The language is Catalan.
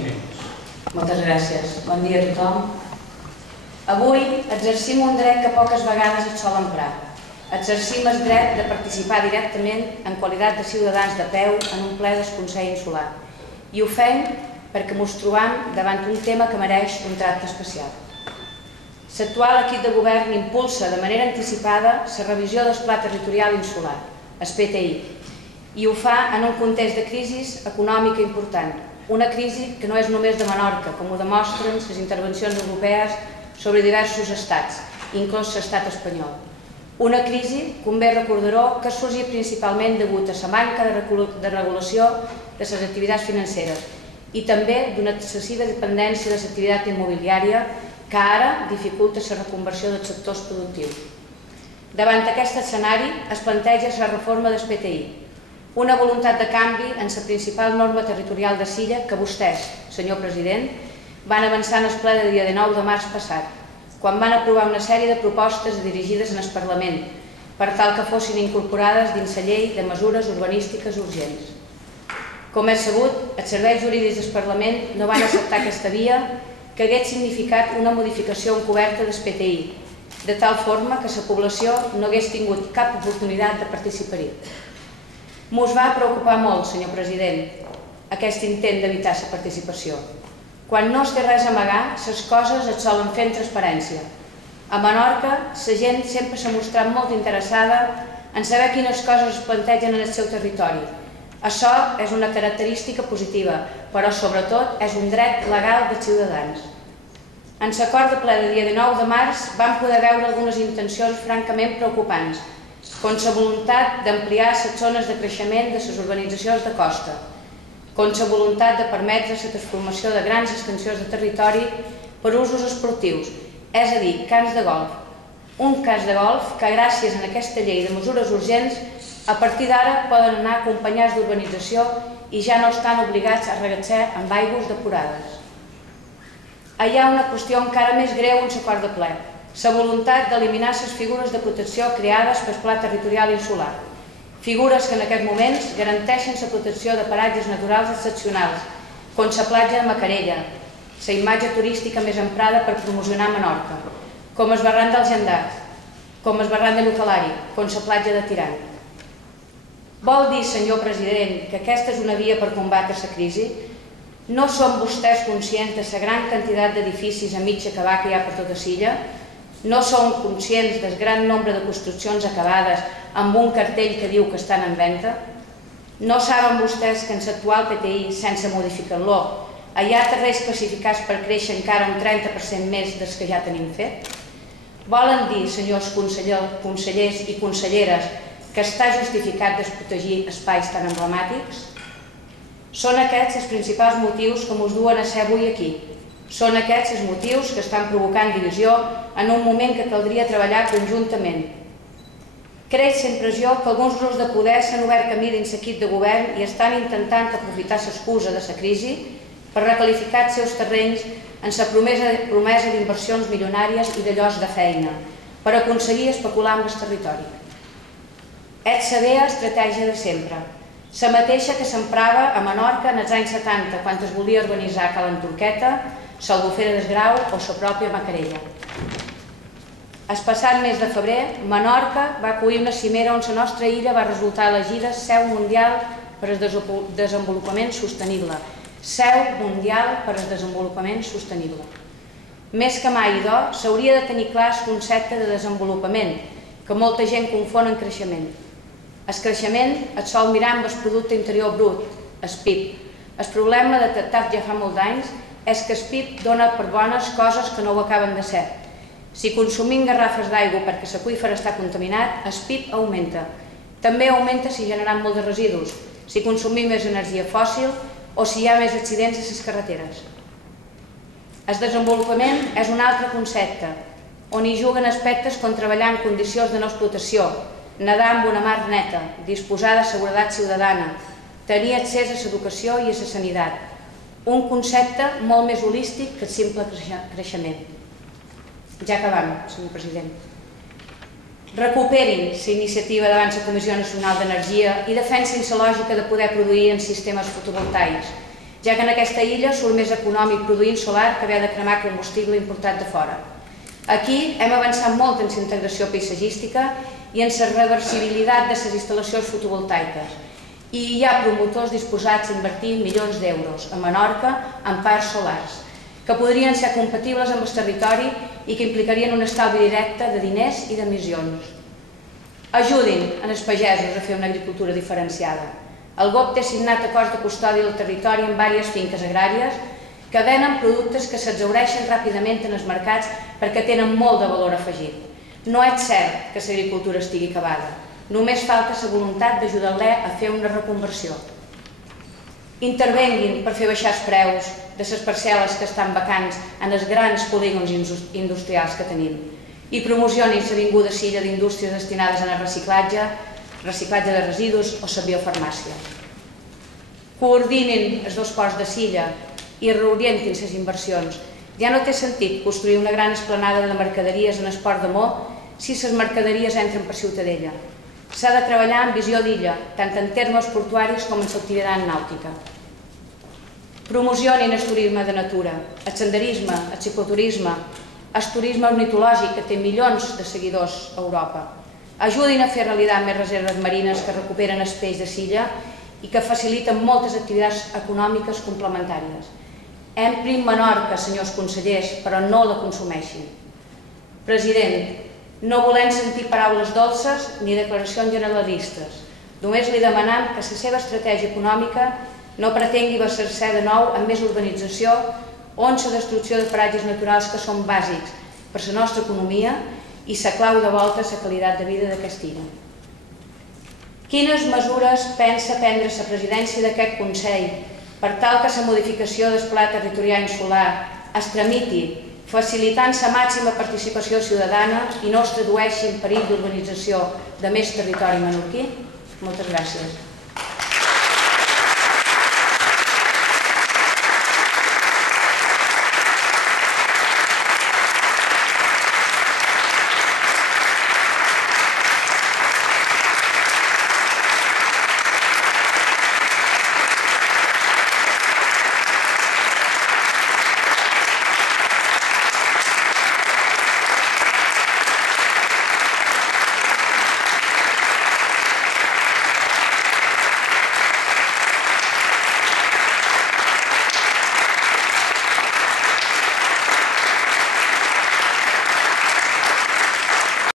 Jiménez. Moltes gràcies. Bon dia a tothom. Avui exercim un dret que poques vegades es sol emprar. Exercim el dret de participar directament en qualitat de ciutadans de peu en un ple del Consell Insular. I ho fem perquè ens trobam davant un tema que mereix un tracte especial. L'actual equip de govern impulsa de manera anticipada la revisió del Pla Territorial Insular, el PTI, i ho fa en un context de crisi econòmica important. Una crisi que no és només de Menorca, com ho demostren les intervencions europees sobre diversos estats, inclòs l'estat espanyol. Una crisi, convé recordar-ho, que sorgia principalment degut a la manca de regulació de les activitats financeres i també d'una excessiva dependència de l'activitat immobiliària que ara dificulta la reconversió dels sectors productius. Davant aquest escenari es planteja la reforma del PTI, una voluntat de canvi en la principal norma territorial de Silla que vostès, senyor president, van avançar en el ple del dia 19 de març passat, quan van aprovar una sèrie de propostes dirigides en el Parlament per tal que fossin incorporades dins la llei de mesures urbanístiques urgents. Com és sabut, els serveis jurídics del Parlament no van acceptar aquesta via que hagués significat una modificació encoberta del PTI, de tal forma que la població no hagués tingut cap oportunitat de participar-hi. Mos va preocupar molt, senyor president, aquest intent d'evitar la participació. Quan no es té res a amagar, les coses es solen fer en transparència. A Menorca, la gent sempre s'ha mostrat molt interessada en saber quines coses es plantegen en el seu territori. Això és una característica positiva, però sobretot és un dret legal dels ciutadans. En l'acord de ple del dia 19 de març vam poder veure algunes intencions francament preocupants, com la voluntat d'ampliar les zones de creixement de les urbanitzacions de costa, com la voluntat de permetre la transformació de grans extensions de territori per usos esportius, és a dir, camps de golf. Un camp de golf que, gràcies a aquesta llei de mesures urgents, a partir d'ara poden anar acompanyats d'urbanització i ja no estan obligats a regatzer amb aigües depurades. Hi ha una qüestió encara més greu en l'acord de ple, la voluntat d'eliminar les figures de protecció creades pel Pla Territorial Insular, figures que en aquests moments garanteixen la protecció de paratges naturals excepcionals, com la platja de Macarella, la imatge turística més emprada per promocionar Menorca, com el barranc del Gendat, com el barranc de Llucalari, com la platja de Tirant. Vol dir, senyor president, que aquesta és una via per combatre la crisi? No són vostès conscients de la gran quantitat d'edificis a mig acabar que hi ha per tota Silla? No són conscients del gran nombre de construccions acabades amb un cartell que diu que estan en venda? No saben vostès que en l'actual PTI, sense modificar-lo, hi ha terrenys classificats per créixer encara un 30% més dels que ja tenim fet? Volen dir, senyors consellers i conselleres, que està justificat desprotegir espais tan emblemàtics? Són aquests els principals motius que ens duen a ser avui aquí. Són aquests els motius que estan provocant divisió en un moment que caldria treballar conjuntament. Creix la impressió que alguns grups de poder s'han obert camí dins l'equip de govern i estan intentant aprofitar l'excusa de la crisi per requalificar els seus terrenys en la promesa d'inversions milionàries i de llocs de feina, per aconseguir especular amb el territori. És la vella estratègia de sempre, la mateixa que s'emprava a Menorca en els anys 70, quan es volia urbanitzar Cala Turqueta, l'Albufera del Grau o la pròpia Macarella. El passat mes de febrer, Menorca va acollir una cimera on la nostra illa va resultar elegida seu mundial per al desenvolupament sostenible. Seu mundial per al desenvolupament sostenible. Més que mai, doncs, s'hauria de tenir clar el concepte de desenvolupament, que molta gent confon amb creixement. El creixement es sol mirar amb el producte interior brut, el PIB. El problema detectat ja fa molts anys és que el PIB dona per bones coses que no ho acaben de ser. Si consumim garrafes d'aigua perquè l'aqüífer està contaminat, el PIB augmenta. També augmenta si generem molts de residus, si consumim més energia fòssil o si hi ha més accidents a les carreteres. El desenvolupament és un altre concepte, on hi juguen aspectes com treballar en condicions de no explotació, nedar amb una mar neta, disposar de seguretat ciutadana, tenir accés a l'educació i a la sanitat. Un concepte molt més holístic que el simple creixement. Ja acabam, senyor president. Recuperin la iniciativa davant la Comissió Nacional d'Energia i defensin la lògica de poder produir en sistemes fotovoltaics. ja que en aquesta illa surt més econòmic produint solar que haver de cremar combustible importat de fora. Aquí hem avançat molt en la integració paisatgística i en la reversibilitat de les instal·lacions fotovoltaiques, i hi ha promotors disposats a invertir milions d'euros a Menorca en parcs solars, que podrien ser compatibles amb el territori i que implicarien un estalvi directe de diners i d'emissions. Ajudin els pagesos a fer una agricultura diferenciada. El GOB té signat acords de custòdia del territori en diverses finques agràries que venen productes que s'exhaureixen ràpidament en els mercats perquè tenen molt de valor afegit. No és cert que l'agricultura estigui acabada, només falta la voluntat d'ajudar-la a fer una reconversió. Intervenguin per fer baixar els preus de les parcel·les que estan vacants en els grans polígons industrials que tenim i promocionin l'avinguda Silla d'indústries destinades al reciclatge de residus o la biofarmàcia. Coordinin els dos ports de Silla i reorientin les inversions. Ja no té sentit construir una gran esplanada de mercaderies en el port de Mo si les mercaderies entren per Ciutadella. S'ha de treballar en visió d'illa, tant en termes portuaris com en l'activitat nàutica. Promocionin el turisme de natura, el senderisme, el cicloturisme, el turisme ornitològic, que té milions de seguidors a Europa. Ajudin a fer realitat més reserves marines que recuperen el peix de Silla i que faciliten moltes activitats econòmiques complementàries. Emprin Menorca, senyors consellers, però no la consumeixin. President, no volem sentir paraules dolces ni declaracions generalistes. Només li demanem que la seva estratègia econòmica no pretengui basar-se de nou en més urbanització o en la destrucció de paratges naturals que són bàsics per a la nostra economia i la clau de volta la qualitat de vida d'aquesta illa. Quines mesures pensa prendre la presidència d'aquest Consell per tal que la modificació del Pla Territorial Insular es tramiti facilitant la màxima participació ciutadana i no es tradueixi en perill d'urbanització de més territori menorquí? Moltes gràcies.